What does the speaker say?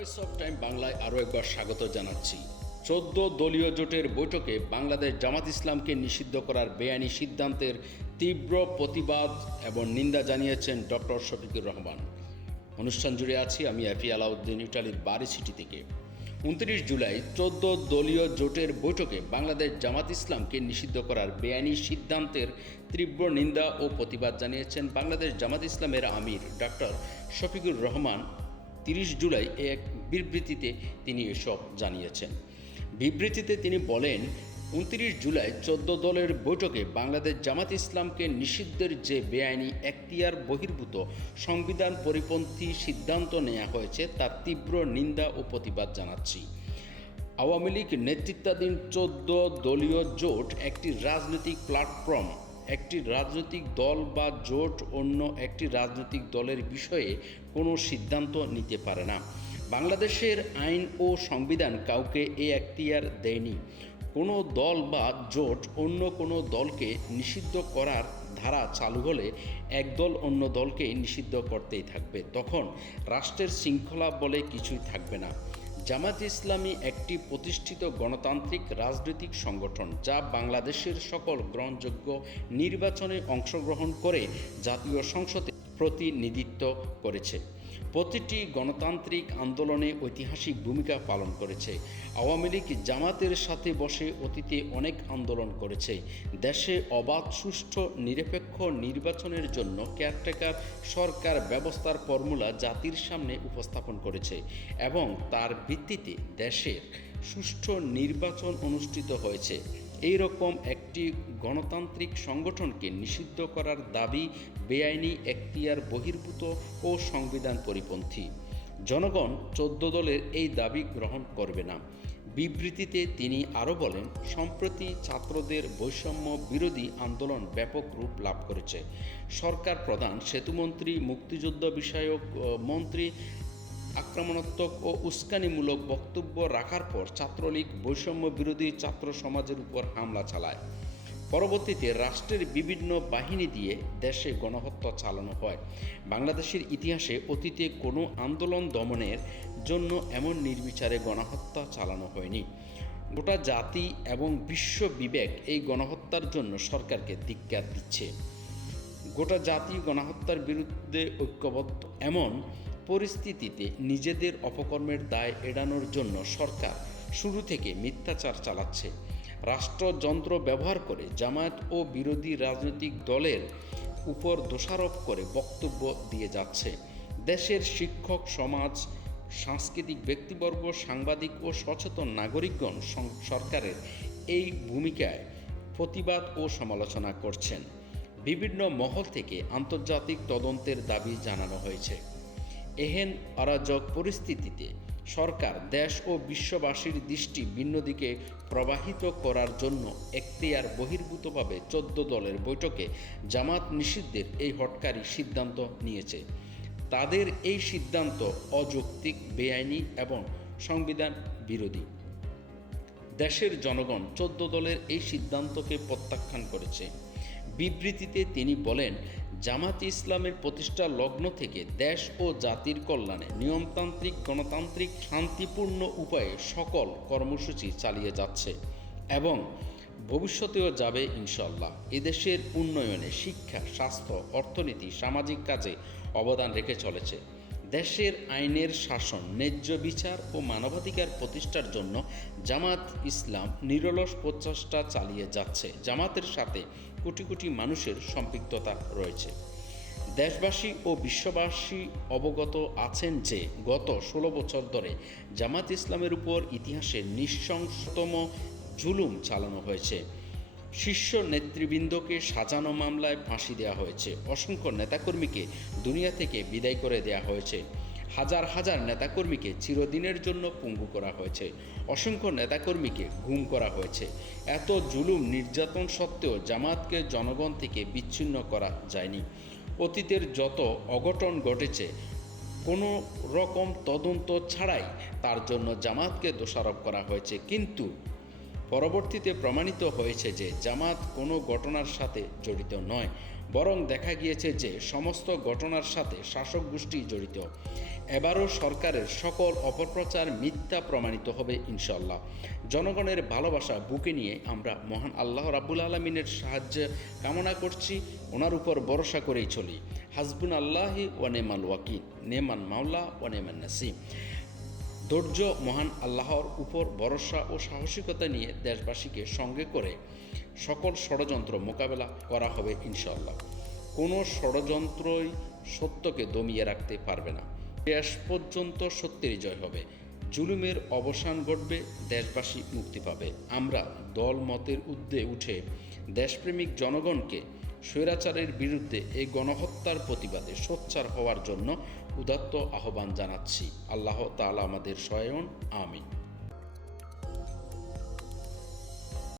Voice of time বাংলায় আরও একবার স্বাগত জানাচ্ছি। চোদ্দ দলীয় জোটের বৈঠকে বাংলাদেশ জামাত ইসলামকে নিষিদ্ধ করার বেআইনি সিদ্ধান্তের তীব্র প্রতিবাদ এবং নিন্দা জানিয়েছেন ডক্টর শফিকুর রহমান। অনুষ্ঠান জুড়ে আছি আমি এফি আলাউদ্দিন, ইটালির বারি সিটি থেকে। উনত্রিশ জুলাই চোদ্দ দলীয় জোটের বৈঠকে বাংলাদেশ জামাত ইসলামকে নিষিদ্ধ করার বেআইনি সিদ্ধান্তের তীব্র নিন্দা ও প্রতিবাদ জানিয়েছেন বাংলাদেশ জামাত ইসলামের আমির ডক্টর শফিকুর রহমান। তিরিশ জুলাই এক বিবৃতিতে তিনি এসব জানিয়েছেন। বিবৃতিতে তিনি বলেন, উনত্রিশ জুলাই চোদ্দ দলের বৈঠকে বাংলাদেশ জামাত ইসলামকে নিষিদ্ধের যে বেআইনি এখতিয়ার বহির্ভূত সংবিধান পরিপন্থী সিদ্ধান্ত নেওয়া হয়েছে, তার তীব্র নিন্দা ও প্রতিবাদ জানাচ্ছি। আওয়ামী লীগ নেতৃত্বাধীন চোদ্দ দলীয় জোট একটি রাজনৈতিক প্ল্যাটফর্ম একটি রাজনৈতিক দল বা জোট অন্য একটি রাজনৈতিক দলের বিষয়ে কোনো সিদ্ধান্ত নিতে পারে না। বাংলাদেশের আইন ও সংবিধান কাউকে এ এখতিয়ার দেয়নি। কোনো দল বা জোট অন্য কোনো দলকে নিষিদ্ধ করার ধারা চালু হলে এক দল অন্য দলকে নিষিদ্ধ করতেই থাকবে। তখন রাষ্ট্রের শৃঙ্খলা বলে কিছুই থাকবে না। জামাত ইসলামী একটি প্রতিষ্ঠিত গণতান্ত্রিক রাজনৈতিক সংগঠন যা বাংলাদেশের সকল গ্রহণযোগ্য নির্বাচনে অংশগ্রহণ করে জাতীয় সংসদে প্রতিনিধিত্ব করেছে। প্রতিটি গণতান্ত্রিক আন্দোলনে ঐতিহাসিক ভূমিকা পালন করেছে। আওয়ামী লীগ জামাতের সাথে বসে অতীতে অনেক আন্দোলন করেছে। দেশে অবাধ, সুষ্ঠু, নিরপেক্ষ নির্বাচনের জন্য কেয়ারটেকার সরকার ব্যবস্থার ফর্মুলা জাতির সামনে উপস্থাপন করেছে এবং তার ভিত্তিতে দেশের সুষ্ঠু নির্বাচন অনুষ্ঠিত হয়েছে। এই রকম একটি গণতান্ত্রিক সংগঠনকে নিষিদ্ধ করার দাবি বেআইনি এখতিয়ার বহির্ভূত ও সংবিধান পরিপন্থী। জনগণ চোদ্দ দলের এই দাবি গ্রহণ করবে না। বিবৃতিতে তিনি আরও বলেন, সম্প্রতি ছাত্রদের বৈষম্য বিরোধী আন্দোলন ব্যাপক রূপ লাভ করেছে। সরকার প্রধান, সেতুমন্ত্রী, মুক্তিযুদ্ধ বিষয়ক মন্ত্রী আক্রমণাত্মক ও উস্কানিমূলক বক্তব্য রাখার পর ছাত্রলীগ বৈষম্য বিরোধী ছাত্র সমাজের উপর হামলা চালায়। পরবর্তীতে রাষ্ট্রের বিভিন্ন বাহিনী দিয়ে দেশে গণহত্যা চালানো হয়। বাংলাদেশের ইতিহাসে অতীতে কোনো আন্দোলন দমনের জন্য এমন নির্বিচারে গণহত্যা চালানো হয়নি। গোটা জাতি এবং বিশ্ব বিবেক এই গণহত্যার জন্য সরকারকে ধিক্কার দিচ্ছে। গোটা জাতি গণহত্যার বিরুদ্ধে ঐক্যবদ্ধ, এমন পরিস্থিতিতে নিজেদের অপকর্মের দায় এড়ানোর জন্য সরকার শুরু থেকে মিথ্যাচার চালাচ্ছে। রাষ্ট্রযন্ত্র ব্যবহার করে জামায়াত ও বিরোধী রাজনৈতিক দলের উপর দোষারোপ করে বক্তব্য দিয়ে যাচ্ছে। দেশের শিক্ষক সমাজ, সাংস্কৃতিক ব্যক্তিবর্গ, সাংবাদিক ও সচেতন নাগরিকগণ সরকারের এই ভূমিকায় প্রতিবাদ ও সমালোচনা করছেন। বিভিন্ন মহল থেকে আন্তর্জাতিক তদন্তের দাবি জানানো হয়েছে। এহেন অরাজক পরিস্থিতিতে সরকার দেশ ও বিশ্ববাসীর দৃষ্টি ভিন্ন দিকে প্রবাহিত করার জন্য এখতিয়ার বহির্ভূতভাবে চোদ্দ দলের বৈঠকে জামাত নিষিদ্ধের এই হটকারী সিদ্ধান্ত নিয়েছে। তাদের এই সিদ্ধান্ত অযৌক্তিক, বেআইনি এবং সংবিধান বিরোধী। দেশের জনগণ চোদ্দ দলের এই সিদ্ধান্তকে প্রত্যাখ্যান করেছে। বিবৃতিতে তিনি বলেন জামাত ইসলামের প্রতিষ্ঠা লগ্ন থেকে দেশ ও জাতির কল্যাণে নিয়মতান্ত্রিক, গণতান্ত্রিক, শান্তিপূর্ণ উপায়ে সকল কর্মসূচি চালিয়ে যাচ্ছে এবং ভবিষ্যতেও যাবে ইনশাল্লাহ এদেশের উন্নয়নে শিক্ষা, স্বাস্থ্য, অর্থনীতি, সামাজিক কাজে অবদান রেখে চলেছে। দেশের আইনের শাসন, ন্যায্য বিচার ও মানবাধিকার প্রতিষ্ঠার জন্য জামাত ইসলাম নিরলস প্রচেষ্টা চালিয়ে যাচ্ছে। জামাতের সাথে কোটি কোটি মানুষের সম্পৃক্ততা রয়েছে। দেশবাসী ও বিশ্ববাসী অবগত আছেন যে, গত ষোলো বছর ধরে জামাত ইসলামের উপর ইতিহাসের নৃশংসতম জুলুম চালানো হয়েছে। শীর্ষ নেতৃবৃন্দকে সাজানো মামলায় ফাঁসি দেওয়া হয়েছে। অসংখ্য নেতাকর্মীকে দুনিয়া থেকে বিদায় করে দেওয়া হয়েছে। হাজার হাজার নেতাকর্মীকে চিরদিনের জন্য পঙ্গু করা হয়েছে। অসংখ্য নেতাকর্মীকে গুম করা হয়েছে। এত জুলুম নির্যাতন সত্ত্বেও জামাতকে জনগণ থেকে বিচ্ছিন্ন করা যায়নি। অতীতের যত অঘটন ঘটেছে, কোনো রকম তদন্ত ছাড়াই তার জন্য জামাতকে দোষারোপ করা হয়েছে। কিন্তু পরবর্তীতে প্রমাণিত হয়েছে যে জামাত কোনো ঘটনার সাথে জড়িত নয়, বরং দেখা গিয়েছে যে সমস্ত ঘটনার সাথে শাসক গোষ্ঠী জড়িত। এবারও সরকারের সকল অপপ্রচার মিথ্যা প্রমাণিত হবে ইনশাল্লাহ জনগণের ভালোবাসা বুকে নিয়ে আমরা মহান আল্লাহ রাবুল আলমিনের সাহায্য কামনা করছি, ওনার উপর ভরসা করেই চলি। হাসবুন আল্লাহি ও নেমাল ওয়াকিন নেমান মাওলা ও নেমান নাসিম। ধৈর্য মহান আল্লাহর উপর ভরসা ও সাহসিকতা নিয়ে দেশবাসীকে সঙ্গে করে সকল ষড়যন্ত্র মোকাবেলা করা হবে ইনশাল্লাহ কোনো ষড়যন্ত্রই সত্যকে দমিয়ে রাখতে পারবে না। শেষ পর্যন্ত সত্যেরই জয় হবে। জুলুমের অবসান ঘটবে, দেশবাসী মুক্তি পাবে। আমরা দল মতের ঊর্ধ্বে উঠে দেশপ্রেমিক জনগণকে স্বৈরাচারের বিরুদ্ধে এই গণহত্যার প্রতিবাদে সোচ্চার হওয়ার জন্য উদাত্ত আহ্বান জানাচ্ছি। আল্লাহ তালা আমাদের সয়ন আমিন।